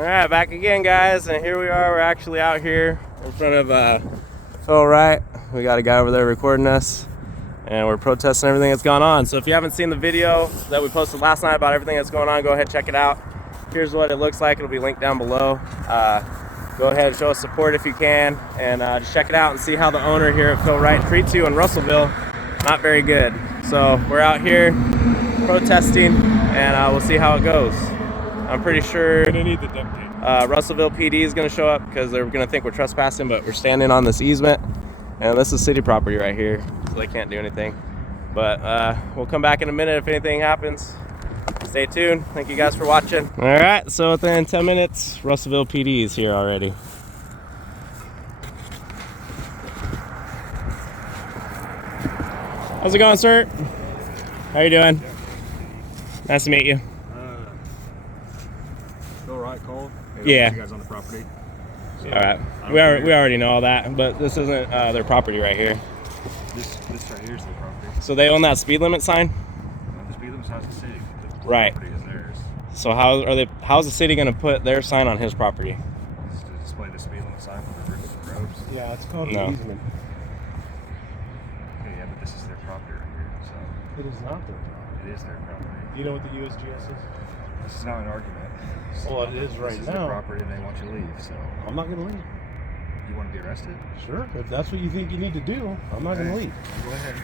All right, back again, guys, and here we are. We're actually out here in front of Phil Wright. We got a guy over there recording us, and we're protesting everything that's gone on. So if you haven't seen the video that we posted last night about everything that's going on, go ahead and check it out. Here's what it looks like. It'll be linked down below. Go ahead and show us support if you can, and just check it out and see how the owner here at Phil Wright treats you in Russellville. Not very good. So we're out here protesting, and we'll see how it goes. I'm pretty sure Russellville PD is going to show up because they're going to think we're trespassing, but we're standing on this easement, and this is city property right here, so they can't do anything. But we'll come back in a minute if anything happens. Stay tuned. Thank you guys for watching. All right, so within 10 minutes, Russellville PD is here already. How's it going, sir? How you doing? Nice to meet you. Phil Wright called? Yeah. You guys on the property? So, all right. We already know all that, but this isn't their property right here. This right here is their property. So they own that speed limit sign? The speed limit sign is the city. The Right. property is theirs. So how's the city going to put their sign on his property? It's to display the speed limit sign for the roads. Yeah, it's called No. an easement. Okay, yeah, but this is their property right here, so It is not their property. it is their property. Do you know what the USGS is? This is not an argument. Well, it is right This is now. their property and they want you to leave, so I'm not going to leave. you want to be arrested? Sure, if that's what you think you need to do, I'm not going to leave. Go ahead.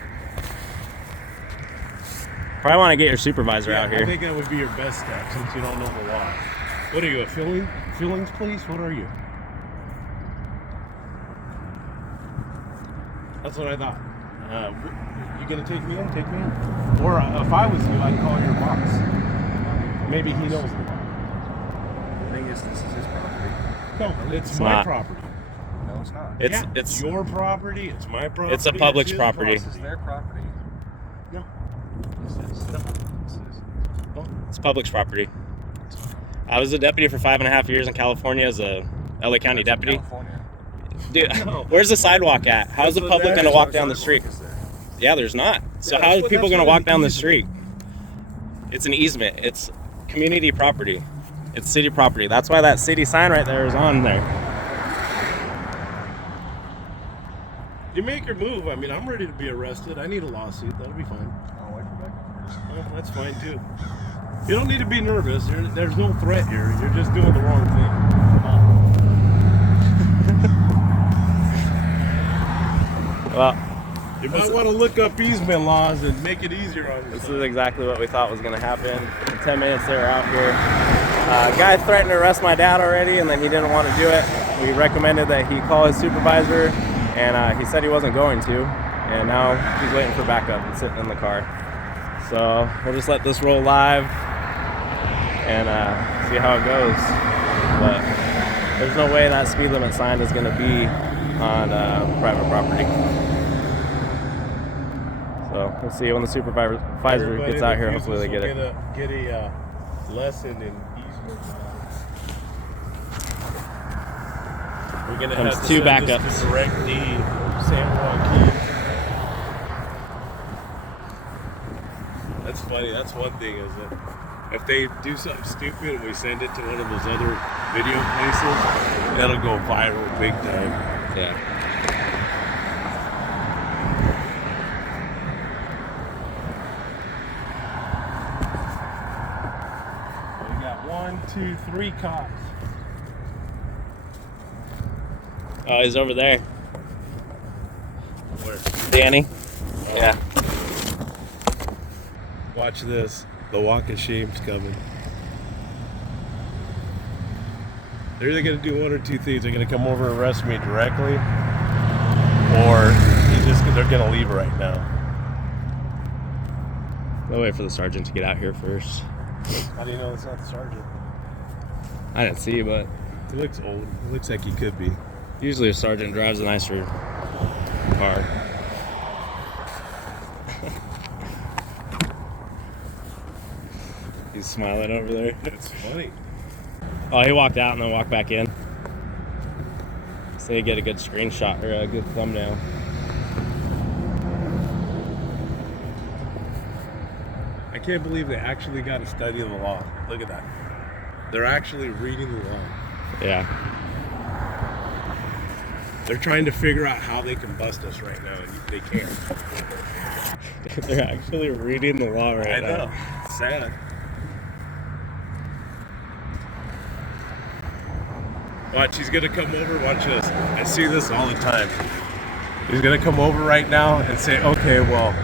Probably want to get your supervisor out I here. think that would be your best step since you don't know the law. What are you, a feelings police? What are you? That's what I thought. You going to take me in? Take me in. Or if I was you, I'd call your boss. Maybe he knows the law. The thing is, this is his property. No, it's not. my property. No, it's not. It's your property. It's my property. It's a public's his property. This is their property. No. This is. It's public's property. I was a deputy for 5.5 years in California as a LA County deputy. California. Dude, where's the sidewalk at? How's the public going to walk down the street? Is there? Yeah, there's not. So Yeah, how are that's people what- going to that's walk what down the an street? It's an easement. It's community property. It's city property. That's why that city sign right there is on there. You make your move. I mean, I'm ready to be arrested. I need a lawsuit. That'll be fine. I'll wait for backup first. Well, that's fine too. You don't need to be nervous. There's no threat here. You're just doing the wrong thing. Well, You might want to look up easement laws and make it easier on this yourself. is exactly what we thought was going to happen. In 10 minutes, they were out here. Guy threatened to arrest my dad already, and then he didn't want to do it. We recommended that he call his supervisor, and he said he wasn't going to. And now he's waiting for backup and sitting in the car. So we'll just let this roll live and see how it goes. But there's no way that speed limit sign is going to be on private property. So we'll see when the supervisor Everybody gets out here. that Hopefully they get uses it. will get a lesson in easement laws. We're gonna Comes have to two send this backups. to direct D San Joaquin. That's funny. That's one thing, is that if they do something stupid and we send it to one of those other video places, that'll go viral big time. Yeah. We got 1, 2, 3 cops. Oh, he's over there. Where? Danny. Yeah. Watch this. The walk of shame's coming. They're either going to do one or two things. They're going to come over and arrest me directly, or they're going to leave right now. We'll wait for the sergeant to get out here first. How do you know it's not the sergeant? I didn't see, but He looks old. He looks like he could be. usually a sergeant drives a nicer car. He's smiling over there. It's funny. Oh, he walked out and then walked back in. So you get a good screenshot or a good thumbnail. I can't believe they actually got a study of the law. Look at that. They're actually reading the law. Yeah. They're trying to figure out how they can bust us right now, and they can't. They're actually reading the law right now. I know. It's sad. Watch, he's gonna come over. Watch this. I see this all the time. He's gonna come over right now and say, "Okay, well,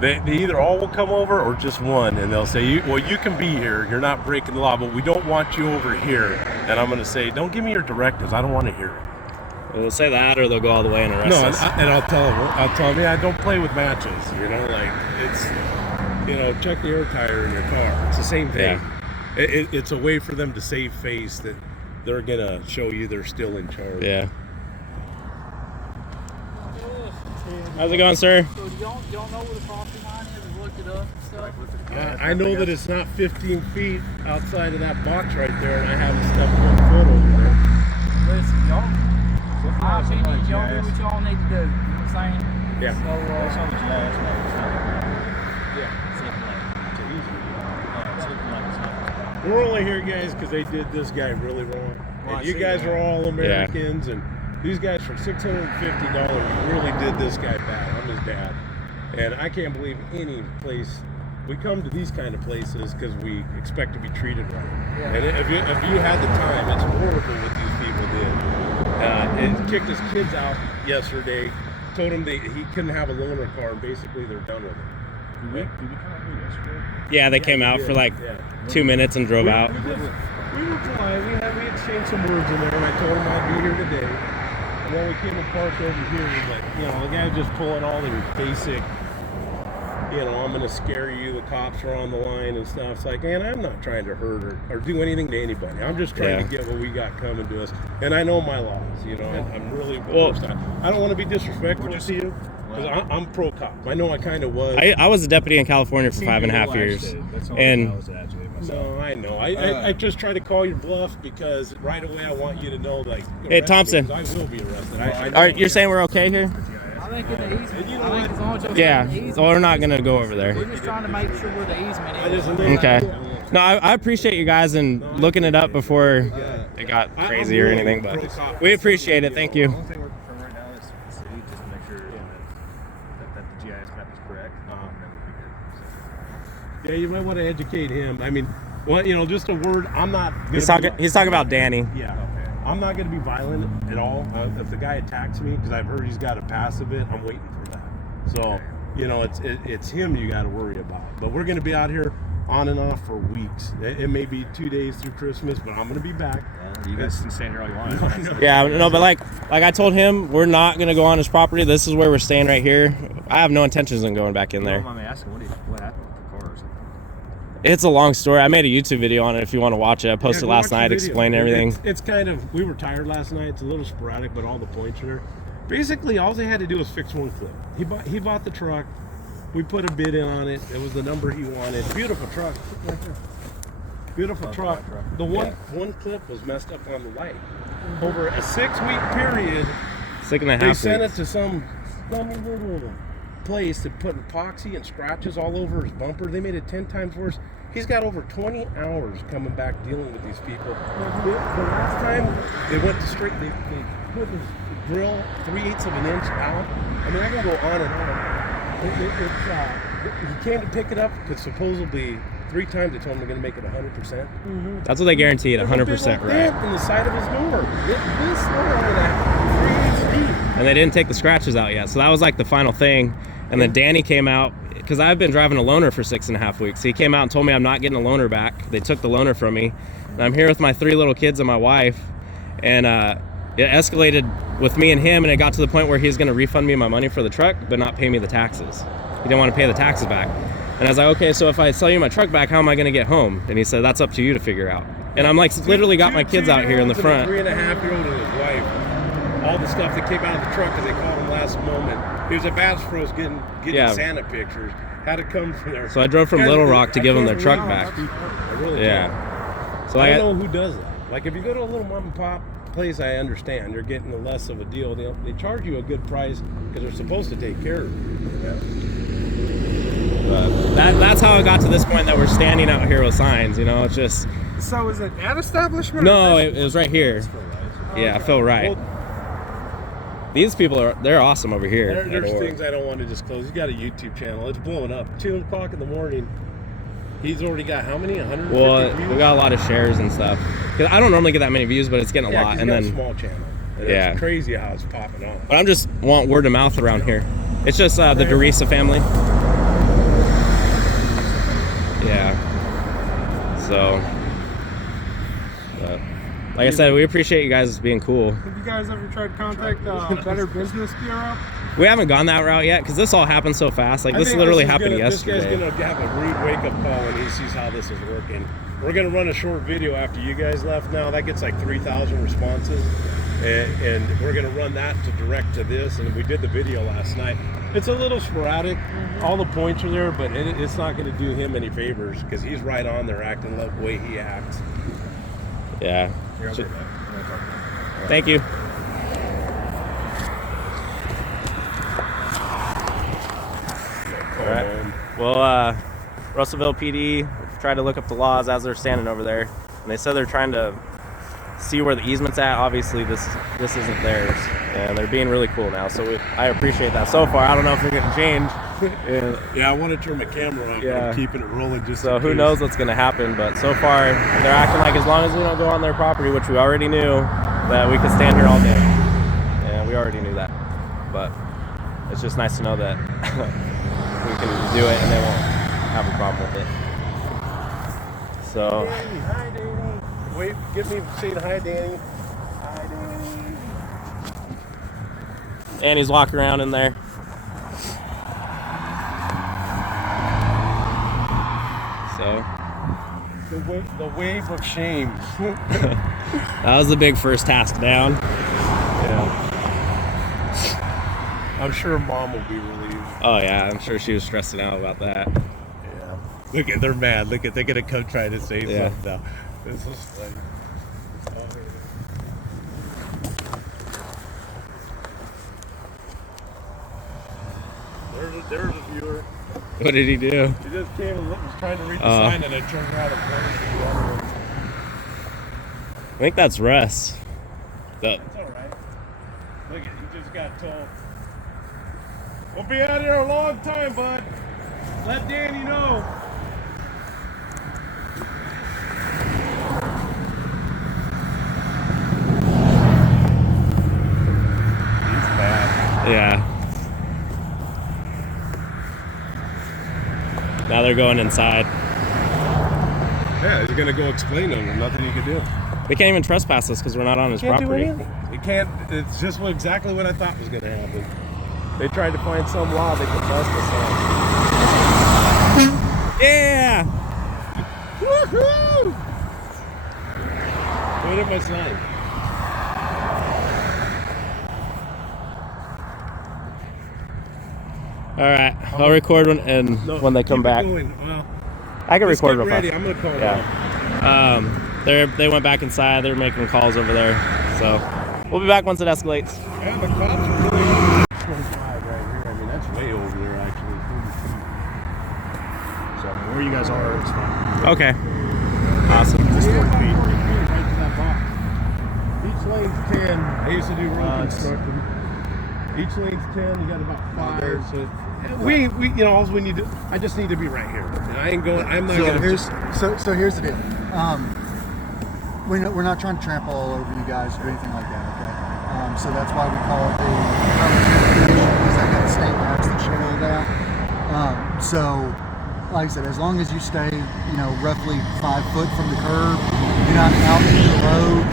they either all will come over or just one," and they'll say, "Well, you can be here. You're not breaking the law, but we don't want you over here." And I'm gonna say, "Don't give me your directives. I don't want to hear it." Well, they'll say that, or they'll go all the way and arrest No, us. and I'll tell him, yeah, don't play with matches. You know, like it's, check the air tire in your car. It's the same thing. Yeah. It's a way for them to save face that they're gonna show you they're still in charge. Yeah. How's it going, sir? So y'all know where the property line is? Have looked it up and stuff? I know that it's not 15 feet outside of that box right there, and I haven't stepped 1 foot over there. Listen, y'all, my opinion is y'all do what y'all need to do. You know what I'm saying? Yeah. So, That's on the GIS map. It's not. yeah. It's easy. It's looking like it's not. We're only here, guys, because they did this guy really wrong. Well, I And you see guys that. are all Americans, and these guys for $650 really did this guy bad. I'm his dad, and I can't believe any place. We come to these kind of places because we expect to be treated right. Yeah. And if you had the time, it's horrible what these people did. And kicked his kids out yesterday. Told him he couldn't have a loaner car, and basically they're done with it. Did we come out here yesterday? Yeah, they came out for like Yeah. 2 minutes and drove out. We were polite. We had exchanged some words in there, and I told him I'd be here today. And when we came to park over here, he was like, the guy was just pulling all the basic, I'm going to scare you, the cops are on the line and stuff. It's like, man, I'm not trying to hurt or do anything to anybody. I'm just trying to get what we got coming to us. And I know my laws, and I'm really, I don't want to be disrespectful to you, because I'm pro-cop. I know I kind of was. I was a deputy in California for 5.5 years. And No, I know. I just try to call your bluff because right away I want you to know, like, Hey, arrest Thompson. me, 'cause I will be arrested. I all right, you're saying we're okay here? I think in the easement. You know I think what? as long as y'all Yeah. in the easement, Well, we're not gonna go over there. we're just trying to make sure where the easement I is. just Okay. No, I appreciate you guys and looking it up before it got crazy or anything, but we appreciate it. Thank The you. only thing we're confirming right now is the city, just to make sure that the GIS map is correct. And then we'll be good. Yeah, you might want to educate him. I mean, just a word. I'm not. He's talking about Danny. Yeah. I'm not going to be violent at all. If the guy attacks me, because I've heard he's got a passive it, I'm waiting for that. So, it's him you got to worry about. But we're going to be out here on and off for weeks. It may be 2 days through Christmas, but I'm going to be back. Well, you guys can stand here all you want. Yeah, no, but like I told him, we're not gonna go on his property. This is where we're staying right here. I have no intentions of going back in there. Don't mind me asking, what happened with the cars? It's a long story. I made a YouTube video on it if you want to watch it. I posted Yeah, last watch the night, video. explained everything. It's kind of, we were tired last night. It's a little sporadic, but all the points are there. Basically, all they had to do was fix one clip. He bought the truck. We put a bid in on it. It was the number he wanted. Beautiful truck. Beautiful truck. The one clip was messed up on the light. Over a 6-week period, 6.5 they weeks. sent it to some dummy little place that put epoxy and scratches all over his bumper. They made it 10 times worse. He's got over 20 hours coming back dealing with these people. The last time they went to straight, they put his grill 3/8 of an inch out. I mean, I can go on and on. He came to pick it up because supposedly 3 times they told him they're going to make it 100%. That's what they guaranteed, There's a 100% big old right. dent in the side of his door. This longer than that, 3/8 deep. And they didn't take the scratches out yet. So that was like the final thing. And then Danny came out, because I've been driving a loaner for 6.5 weeks. He came out and told me I'm not getting a loaner back. They took the loaner from me. And I'm here with my 3 little kids and my wife. And it escalated with me and him, and it got to the point where he was going to refund me my money for the truck, but not pay me the taxes. He didn't want to pay the taxes back. And I was like, okay, so if I sell you my truck back, how am I going to get home? And he said, that's up to you to figure out. And I'm like, literally got my kids out here in the front. 3.5-year-old and his wife. All the stuff that came out of the truck because they called him last moment. He was at Bass Pros getting Yeah. Santa pictures. Had to come from there. So I drove from Little Rock to give them their truck I back. really did. Yeah. So I I don't know who does that. Like if you go to a little mom and pop place, I understand you're getting a less of a deal. They charge you a good price because they're supposed to take care of you. that's how it got to this point that we're standing out here with signs. It's just So is it that establishment? No, it was right here. Yeah, Phil Wright. Well, These people they're awesome over here. there's things I don't want to disclose. He's got a YouTube channel. It's blowing up. 2 o'clock in the morning. He's already got how many? 150 Well, views? we got a lot of shares and stuff. 'Cause I don't normally get that many views, but it's getting a lot. He's And got then a small channel. And Yeah. It's crazy how it's popping off. But I'm just want word of mouth around here. It's just the DeRisa family. Yeah. So, but, like I said, we appreciate you guys being cool. Have you guys ever tried to contact Better Business Bureau? We haven't gone that route yet because this all happened so fast. Like I this think literally is happened yesterday. This guy's going to have a rude wake-up call when he sees how this is working. We're going to run a short video after you guys left now. That gets like 3,000 responses. And we're going to run that to direct to this. And we did the video last night. It's a little sporadic. All the points are there, but it's not going to do him any favors because he's right on there acting the way he acts. Yeah. Here, I'll Should- take that. I'm gonna talk to you. Thank you. All right. Well, Russellville PD tried to look up the laws as they're standing over there, and they said they're trying to see where the easement's at. Obviously, this isn't theirs, and they're being really cool now. So I appreciate that. So far, I don't know if they're gonna change. Yeah, I want to turn my camera off. Yeah. I'm keeping it rolling just So in who case. knows what's gonna happen? But so far, they're acting like as long as we don't go on their property, which we already knew, that we could stand here all day. And we already knew that. But it's just nice to know that we can do it and they won't have a problem with it. So Danny, hi Danny. Wait, give me saying hi Danny. Hi Danny. and he's walking around in there. So The wave of shame. that was the big first task down. Yeah. I'm sure Mom will be relieved. Oh yeah, I'm sure she was stressing out about that. Yeah. Look at, they're mad. Look at, they're gonna come try to say Yeah. something now. This is like. There's a viewer. What did he do? He just came and was trying to read the Oh. sign and then turned around and pointed to the other one. I think that's Russ. That It's all right. Look at, he just got told. We'll be out here a long time, bud. Let Danny know. He's bad. yeah. Now they're going inside. Yeah, he's gonna go explain to him. There's nothing he can do. They can't even trespass us because we're not on his property. He can't. It's just exactly what I thought was gonna happen. They tried to find some law they could bust us on. Yeah. Woohoo! What am I saying? All right. I'll record when they come keep it back. going. Well, I can let's record get real ready. fast. I'm gonna call him. Yeah. They went back inside. They're making calls over there. So we'll be back once it escalates. Yeah, the cops are really 25 right here. I mean, that's way over there, actually. 30 feet. So I mean, where you guys are, it's fine. Okay. Awesome. Just 40 feet right to that box. Each lane's 10. I used to do road construction. Each lane's 10. You got about 5. So we you know, all we need to. I just need to be right here. And I ain't going. I'm not So gonna. here's so here's the deal. We're not trying to trample all over you guys or anything like that. Okay. So that's why we call it the confrontation, because I got state maps that show all that. So, like I said, as long as you stay, roughly 5 foot from the curb, you're not out in the road,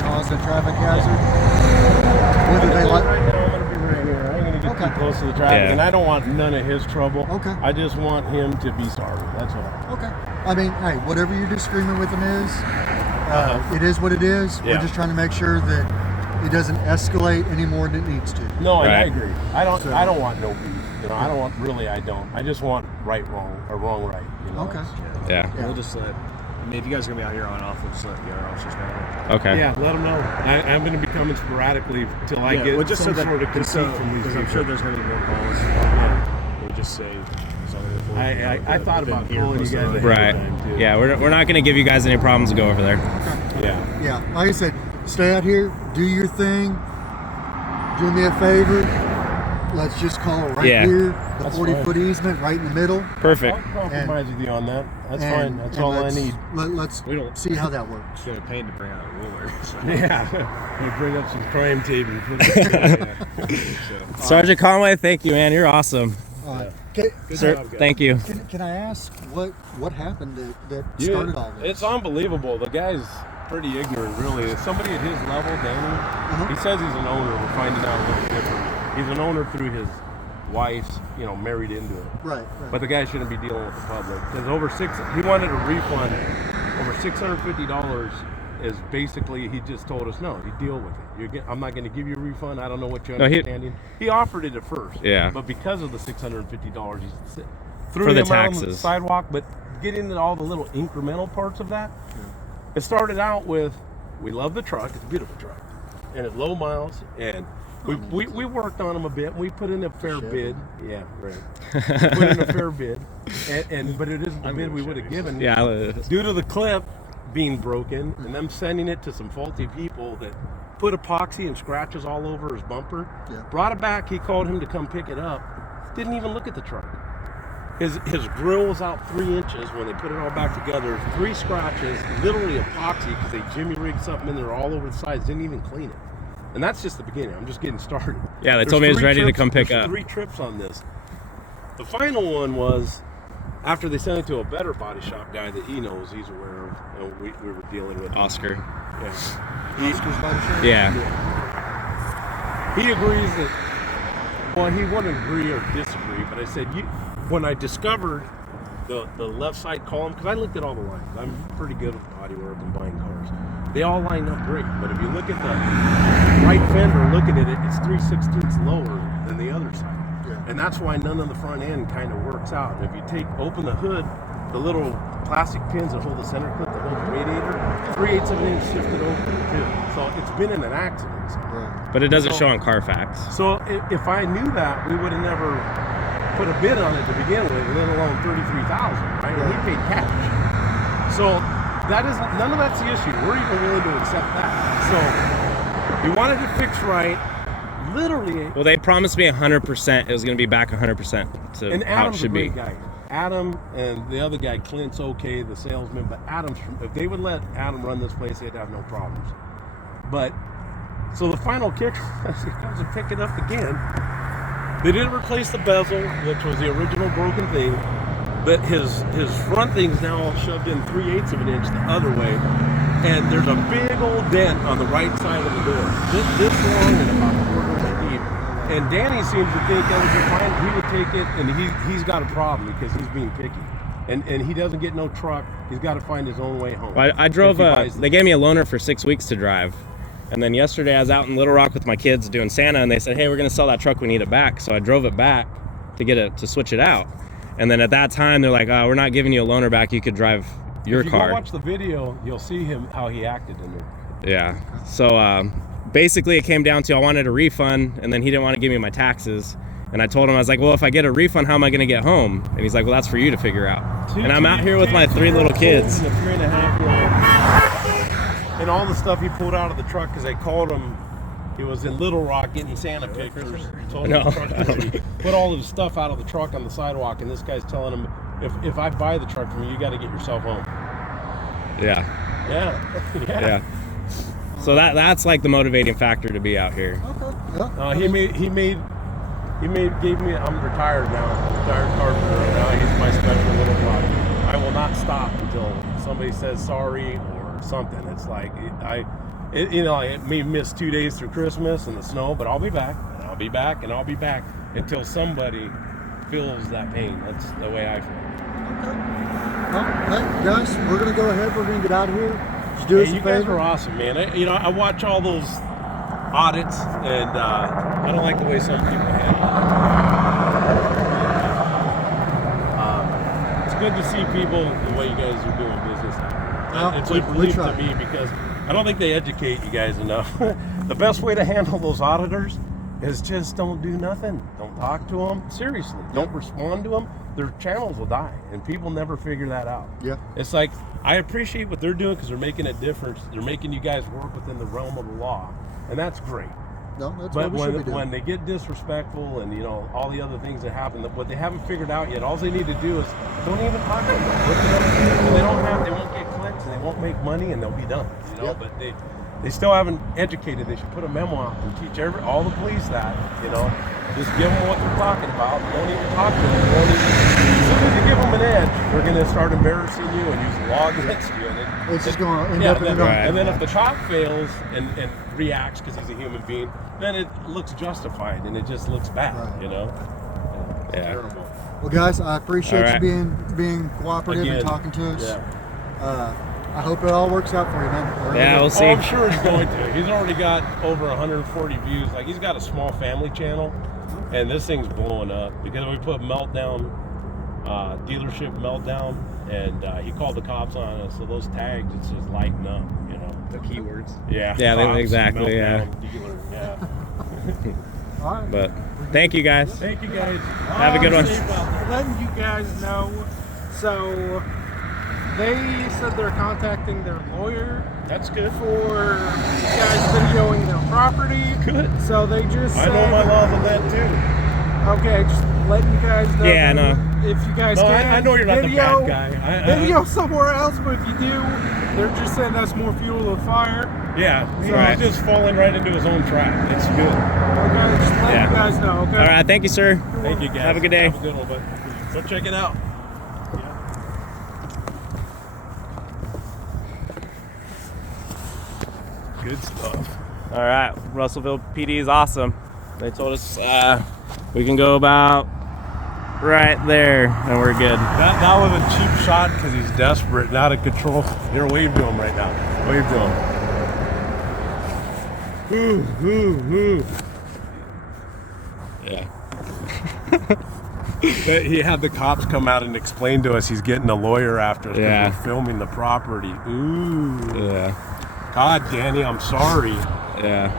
causing a traffic hazard. Whether they like. Right now, I'm gonna be right here. I ain't gonna get Okay. too close to the traffic, Yeah. and I don't want none of his trouble. Okay. I just want him to be sorry. That's all. Okay. I mean, hey, whatever your disagreement with them is, it is what it is. Yeah. We're just trying to make sure that it doesn't escalate any more than it needs to. No, and I Right. agree. I don't want no beef. I don't want. Really, I don't. I just want right, wrong, or wrong, right. Okay. Yeah. Yeah. We'll just let. I mean, if you guys are gonna be out here on and off, we'll just let the other officers know. Okay. Yeah, let them know. I'm going to be coming sporadically till I Yeah, get well, just some so that, sort of just conceit so, from these because I'm people. sure there's gonna be more calls. Yeah. We just say. I thought about pulling you guys ahead of Right. time, too. Yeah, we're not going to give you guys any problems to go over there. Yeah. Yeah, like I said, stay out here, do your thing. Do me a favor. Let's just call it right Yeah. here, the That's 40-foot easement right in the middle. Perfect. I'll compromise with you on that. That's And- fine. That's and all I let's- need. Let's We don't- see how that works. It's gonna pay to bring out a ruler. So. Yeah. You bring up some crime tape and put it so. Sergeant Conway, thank you, man. You're awesome. Okay, Sir, job, guys. thank you. can I ask what happened that started all this? It's unbelievable. The guy's pretty ignorant, really. Somebody at his level, Danny, he says he's an owner. We're finding out a little different. He's an owner through his wife's, married into it. Right. But the guy shouldn't be dealing with the public because he wanted a refund. Over $650 is basically, he just told us, no, you deal with it. I'm not going to give you a refund. I don't know what you're understanding. He offered it at first. Yeah. But because of the $650, he threw For the him out on the taxes. sidewalk. But getting into all the little incremental parts of that, it started out with, we love the truck. It's a beautiful truck. And it's low miles. And we worked on them a bit. We put in a fair bid. Yeah, right. We put in a fair bid. But it isn't the bid we would have given. Yeah. Due to the clip being broken and them sending it to some faulty people that put epoxy and scratches all over his bumper. Yeah. Brought it back. He called him to come pick it up. Didn't even look at the truck. His grill was out 3 inches when they put it all back together. 3 scratches, literally epoxy because they jimmy rigged something in there all over the sides. Didn't even clean it. And that's just the beginning. I'm just getting started. Yeah, they told me he was 3 ready to trips- come pick there's up. 3 trips on this. The final one was after they sent it to a better body shop guy that he knows, he's aware of, and we were dealing with Oscar. Yeah. Oscar's body shop? Yeah. He agrees that, well, he wouldn't agree or disagree, but I said, when I discovered the left side column, because I looked at all the lines. I'm pretty good with body work and buying cars. They all line up great, but if you look at the right fender, look at it, it's 3/16 lower than the other side. Yeah. And that's why none of the front end kind of works out. And if you open the hood, the little plastic pins that hold the center clip, that hold the radiator, 3/8 of an inch shifted over too. So it's been in an accident. Right. But it doesn't show on Carfax. So if I knew that, we would have never put a bid on it to begin with, let alone $33,000, right? And he paid cash. So none of that's the issue. We're even willing to accept that. So he wanted it fixed right. Literally. Well, they promised me 100%. It was going to be back 100% to And how it Adam's a should be. great guy. Adam and the other guy, Clint's okay, the salesman, but if they would let Adam run this place, they'd have no problems. But, so the final kick, he comes to pick it up again. They didn't replace the bezel, which was the original broken thing, but his front thing's now shoved in 3/8 of an inch the other way, and there's a big old dent on the right side of the door, this long and about a quarter inch deep. And Danny seems to think that would be fine. He would take it, and he's got a problem because he's being picky. And he doesn't get no truck. He's got to find his own way home. Well, I drove, If he buys they gave me a loaner for 6 weeks to drive. And then yesterday I was out in Little Rock with my kids doing Santa, and they said, hey, we're going to sell that truck. We need it back. So I drove it back to switch it out. And then at that time, they're like, oh, we're not giving you a loaner back. You could drive your if you car. go watch the video, you'll see how he acted in there. Yeah. So basically it came down to I wanted a refund, and then he didn't want to give me my taxes. And I told him, I was like, well, if I get a refund, how am I going to get home? And he's like, well, that's for you to figure out. And I'm out here with my 3 little kids. And a 3.5-year-old. And all the stuff he pulled out of the truck, because I called him. He was in Little Rock getting Santa pictures. Told him the truck was put all of his stuff out of the truck on the sidewalk, and this guy's telling him, if I buy the truck from you, you got to get yourself home. Yeah. Yeah. Yeah. So that's like the motivating factor to be out here. Okay. Yeah. He gave me. I'm retired now. I'm a retired carpenter. Now he's my special little body. I will not stop until somebody says sorry or something. It's like I may miss 2 days through Christmas and the snow, but I'll be back, and I'll be back, and I'll be back until somebody feels that pain. That's the way I feel. Well, hey, guys, we're going to go ahead. We're going to get out of here. Just do us a You guys favor. are awesome, man. I watch all those audits, and I don't like the way some people handle it. It's good to see people the way you guys are doing business. Well, It's we a relief try. to me because I don't think they educate you guys enough. The best way to handle those auditors is just don't do nothing. Don't talk to them. Seriously, don't respond to them. Their channels will die, and people never figure that out. Yeah. It's like, I appreciate what they're doing because they're making a difference. They're making you guys work within the realm of the law, and that's great. No, that's But what we should be when doing. they get disrespectful and, you know, all the other things that happen, what they haven't figured out yet, all they need to do is don't even talk to them. Look it up. And they won't get clicks, and they won't make money, and they'll be done. You know, Yep. but they still haven't educated. They should put a memo out and teach all the police that, you know, just give them what they're talking about. Don't even talk to them. As soon as you give them an edge, they're going to start embarrassing you and use the law against you. And It's just going to end yeah, up in then, the and then if the cop fails and reacts because he's a human being, then it looks justified and it just looks bad, Right. you know? Yeah. Terrible. Well, guys, I appreciate All right. you being cooperative Again, and talking to us. Yeah. I hope it all works out for you, man. I really Yeah, do. we'll see. Oh, I'm sure he's going to. He's already got over 140 views. Like, he's got a small family channel, and this thing's blowing up because we put Meltdown, dealership Meltdown, and he called the cops on us. So those tags, it's just lighting up, you know. The keywords. Yeah. Yeah, cops, exactly, yeah. Meltdown, dealer, yeah. All right. But thank you guys. Thank you guys. Have a good one. Letting you guys know. So they said they're contacting their lawyer That's good. for you guys videoing their property. Good. So they just I said, know my laws on that too. okay, just letting you guys know. Yeah, that no. If you guys No, can I know you're not video, the bad guy. video somewhere else, but if you do, they're just saying that's more fuel to the fire. Yeah, he's Right. just falling right into his own trap. It's good. Okay, just letting Yeah. you guys know. Okay. All right, thank you, sir. Thank you guys. Have a good day. Have a good one, bud. Go check it out. Good stuff. All right, Russellville PD is awesome. They told us we can go about right there, and we're good. That was a cheap shot because he's desperate and out of control. Here, wave to him right now. Wave to him. Yeah. But he had the cops come out and explain to us he's getting a lawyer after us because Yeah. we're filming the property. Ooh. Yeah. God, Danny, I'm sorry. Yeah.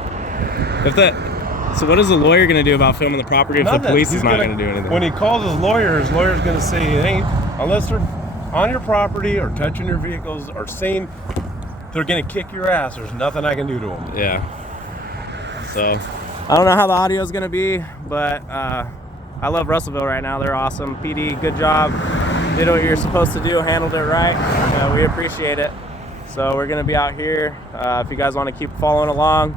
So what is the lawyer going to do about filming the property if Nothing. the police He's is not gonna- going to do anything? When he calls his lawyer's going to say it ain't, unless they're on your property or touching your vehicles or saying they're going to kick your ass, there's nothing I can do to them. Yeah. So I don't know how the audio is going to be, but I love Russellville right now. They're awesome. PD, good job. Did what you're supposed to do, handled it right. We appreciate it. So we're going to be out here. If you guys want to keep following along,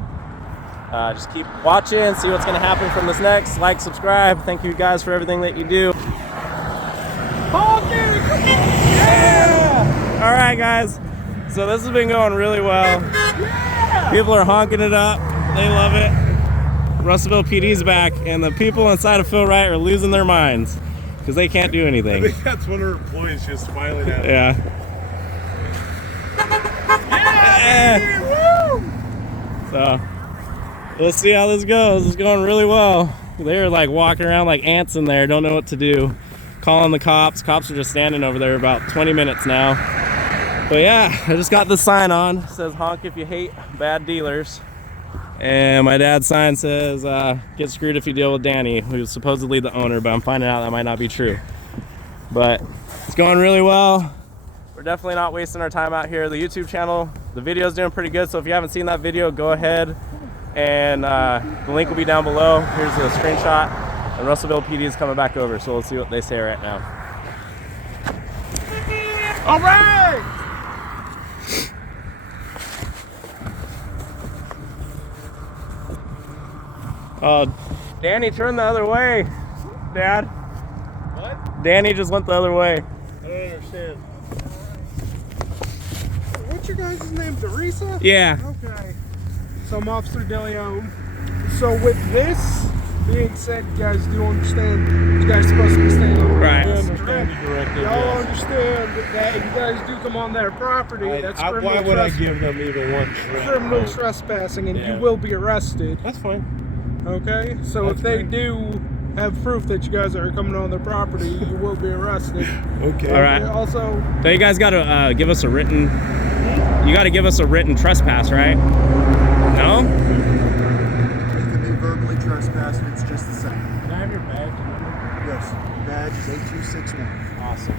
just keep watching, see what's going to happen from this next. Like, subscribe. Thank you guys for everything that you do. Yeah! All right, guys. So this has been going really well. People are honking it up. They love it. Russellville PD's back, and the people inside of Phil Wright are losing their minds because they can't do I anything. think that's one of her employees just smiling at me. Yeah. So let's see how this goes. It's going really well. They're like walking around like ants in there, don't know what to do. Calling the cops. Cops are just standing over there about 20 minutes now. But yeah, I just got this sign on. It says honk if you hate bad dealers. And my dad's sign says get screwed if you deal with Danny, who's supposedly the owner, but I'm finding out that might not be true. But it's going really well. We're definitely not wasting our time out here. The YouTube channel, the video's doing pretty good, so if you haven't seen that video, go ahead and the link will be down below. Here's the screenshot, and Russellville PD is coming back over, so we'll see what they say right now. All right. Danny turned the other way, Dad. What? Danny just went the other way. I don't understand. What's your guys' name? Teresa? Yeah. Okay. So I'm Officer DeLeon. So with this being said, you guys do understand you guys are supposed to be staying on the Right. I roads, understand you directly. Y'all yes. understand that if you guys do come on their property, that's criminal, Why would I give them even one shred? criminal trespassing, and Yeah. you will be arrested. That's fine. Okay? So That's if they great. do have proof that you guys are coming on their property, you will be arrested. Okay. All right. Also, So you guys got to give us a written. You got to give us a written trespass, right? No? You can be verbally trespassing. It's just the same. Can I have your badge number? Yes. Badge is 8261. Awesome.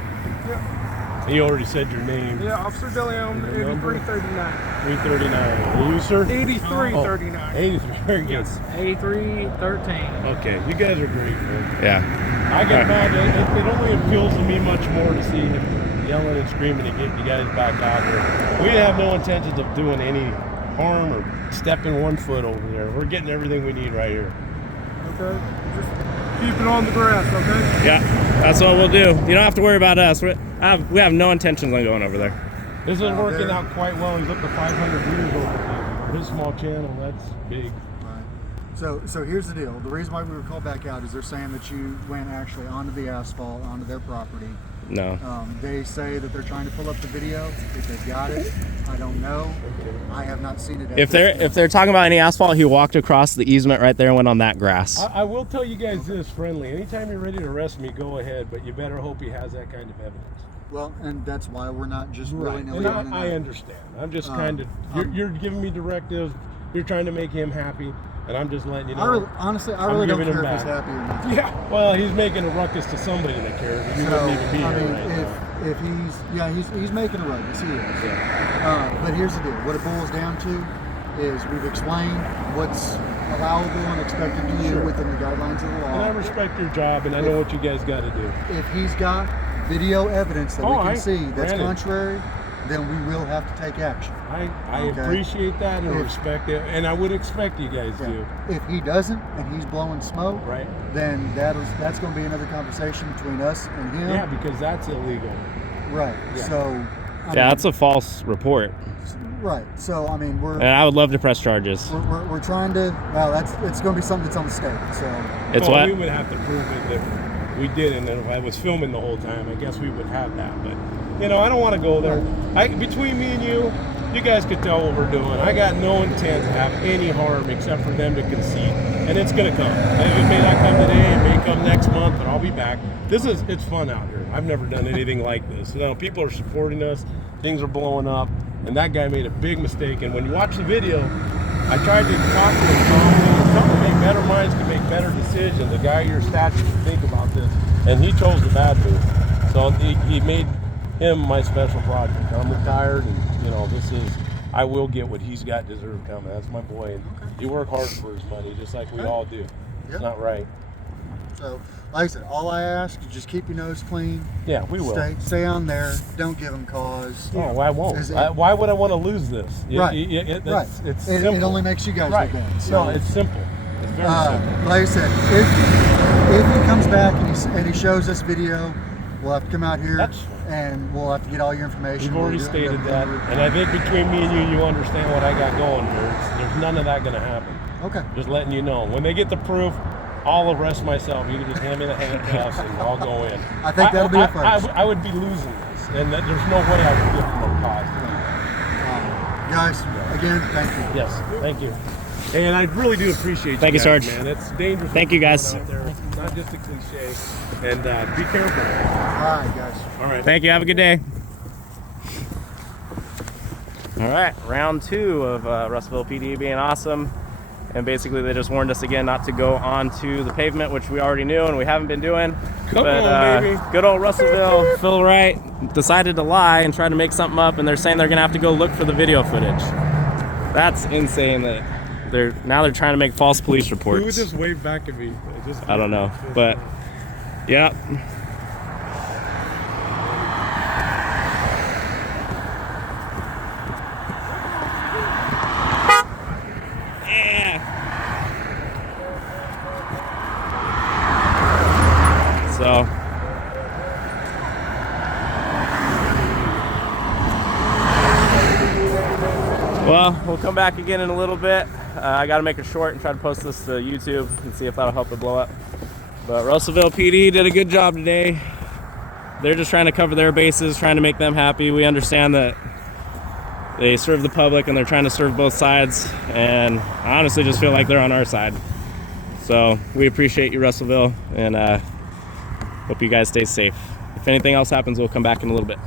Yeah. You already said your name. Yeah, Officer DeLeon, And the number? 8339. 339. And you, sir? 8339. 83. Very good. Yes. 8313. Okay, you guys are great, man. Yeah. I get mad. It only appeals to me much more to see him yelling and screaming to get you guys back out here. We have no intentions of doing any harm or stepping one foot over there. We're getting everything we need right here. Okay. Just keep it on the grass, okay? Yeah, that's what we'll do. You don't have to worry about us. We have no intentions on going over there. This is working out quite well. He's up to 500 views over here. For his small channel, that's big. Right. So here's the deal. The reason why we were called back out is they're saying that you went actually onto the asphalt, onto their property. No. They say that they're trying to pull up the video. If they've got it, I don't know. I have not seen it. If they're talking about any asphalt, he walked across the easement right there and went on that grass. I will tell you guys this, friendly. Anytime you're ready to arrest me, go ahead, but you better hope he has that kind of evidence. Well, and that's why we're not just Right. willy-nilly. And I understand. I'm just kind of, you're giving me directives. You're trying to make him happy, and I'm just letting you know. Honestly, I I'm really don't giving care him if he's back. happy or not. Yeah. Well, he's making a ruckus to somebody that cares. You So, wouldn't even be I here mean, right now. if he's making a ruckus, he is. Yeah. But here's the deal. What it boils down to is we've explained what's allowable and expected to do Sure. within the guidelines of the And I law. respect your job, and I know what you guys got to do. If he's got video evidence that we can see that's granted. contrary, then we will have to take action. I Okay. appreciate that and If- respect it, and I would expect you guys Yeah. to. If he doesn't and he's blowing smoke, Right? then that's going to be another conversation between us and him. Yeah, because that's illegal. Right. Yeah. So. I Yeah, mean, that's a false report. right. So I mean, And I would love to press charges. we're trying to. Well, it's going to be something that's on the state. So. It's Well, what? we would have to prove it that we did, and if I was filming the whole time, I guess we would have that. But you know, I don't want to go there. Between me and you guys could tell what we're doing. I got no intent to have any harm except for them to concede, and it's gonna come. It may not come today, it may come next month, but I'll be back. It's fun out here. I've never done anything like this. You know, people are supporting us. Things are blowing up, and that guy made a big mistake. And when you watch the video, I tried to talk to him, come to make better minds can make better decisions. The guy your stature to think about this, and he chose the bad move. So he made him my special project. I'm retired, and you know I will get what he's got deserved coming. That's my boy. And he worked hard for his money, just like we all do. It's not right. So, like I said, all I ask is just keep your nose clean. Yeah, we will. Stay on there. Don't give them cause. No, I won't. Is it- Why would I want to lose this? Right. Right. It's It simple. only makes you guys right. look bad. So, No, it's simple. It's very simple. like I said, if he comes back and he shows us video, we'll have to come out here That's fine. and we'll have to get all your information. We've already stated that, and I think between me and you understand what I got going here. There's none of that going to happen. Okay. Just letting you know. When they get the proof, I'll arrest myself. You can just hand me the handcuffs and I'll go in. I think that'll be a first. I would be losing this, and there's no way I would give them a cause to do that. Guys, again, thank you. Yes, thank you. And I really do appreciate you Thank you, guys, Sarge. man. It's dangerous. Thank you, guys. Out there. It's not just a cliche. And be careful. All right, guys. All right. Thank you. Have a good day. All right, round 2 of Russellville PD being awesome. And basically they just warned us again not to go onto the pavement, which we already knew and we haven't been doing. Come on, baby. Good old Russellville, Phil Wright decided to lie and try to make something up, and they're saying they're gonna have to go look for the video footage. That's insane that they're trying to make false police Who reports. just waved back at me? I don't know, but yeah. So well, we'll come back again in a little bit. I got to make it short and try to post this to YouTube and see if that'll help it blow up. But Russellville PD did a good job today. They're just trying to cover their bases, trying to make them happy. We understand that they serve the public and they're trying to serve both sides, and I honestly just feel like they're on our side. So we appreciate you, Russellville, and hope you guys stay safe. If anything else happens, we'll come back in a little bit.